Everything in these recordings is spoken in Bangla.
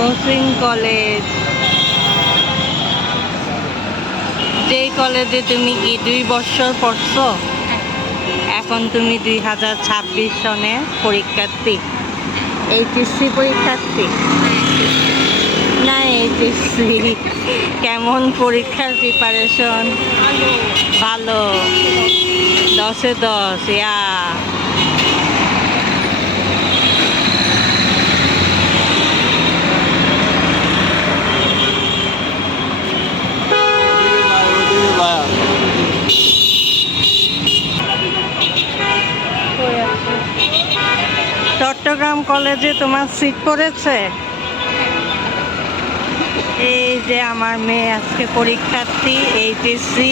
মহসিন কলেজ, যেই কলেজে তুমি কি 2 বছর পড়ছো। এখন তুমি 2026 সনের পরীক্ষার্থী, এইচএসসি পরীক্ষার্থী না এইচএসসি। কেমন পরীক্ষার প্রিপারেশন? ভালো, 10-এ 10 ইয়া। চট্টগ্রাম কলেজে তোমার সিট পড়েছে? এই যে আমার মেয়ে আজকে পরীক্ষার্থী, এইচএসসি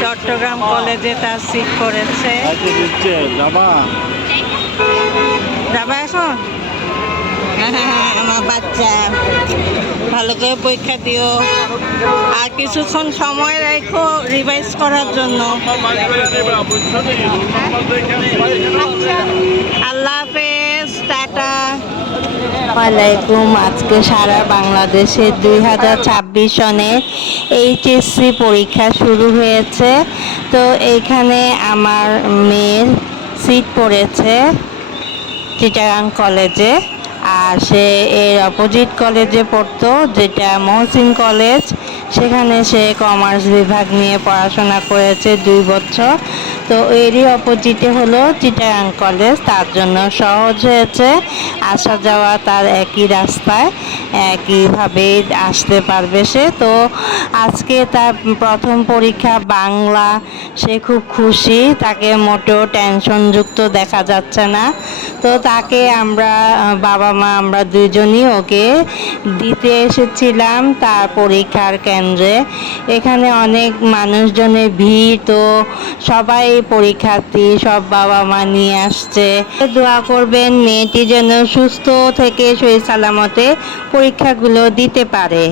চট্টগ্রাম কলেজে তার সিট পড়েছে। যাবা এখন? আমার বাচ্চা, ভালো করে পরীক্ষা দিও, আর কিছুক্ষণ সময় রাখো রিভাইজ করার জন্য। আল্লাহ হাফেজ, টাটা। আসসালামাইকুম। আজকে সারা বাংলাদেশে 2026 সনের এইচএসসি পরীক্ষা শুরু হয়েছে। তো এইখানে আমার মেয়ের সিট পড়েছে চিটাগাং কলেজে, আর সে এর অপোজিট কলেজে পড়তো, যেটা মহসিন কলেজ। সেখানে সে কমার্স বিভাগ নিয়ে পড়াশোনা করেছে 2 বছর। তো এরই অপোজিটে হলো চিটাগাং কলেজ, তার জন্য সহজ হয়েছে আসা যাওয়া, তার একই রাস্তায় একইভাবেই আসতে পারবে সে। তো আজকে তার প্রথম পরীক্ষা বাংলা, সে খুব খুশি, তাকে মোটেও টেনশনযুক্ত দেখা যাচ্ছে না। তো তাকে আমরা বাবা মা আমরা দুজনই ওকে দিতে এসেছিলাম তার পরীক্ষার কেন্দ্রে। এখানে অনেক মানুষজনের ভিড়, তো সবাই পরীক্ষার্থী, সব বাবা মা নিয়ে আসছে। দোয়া করবেন মেয়েটি যেন সুস্থ থেকে সহি সালামতে পরীক্ষাগুলো দিতে পারে।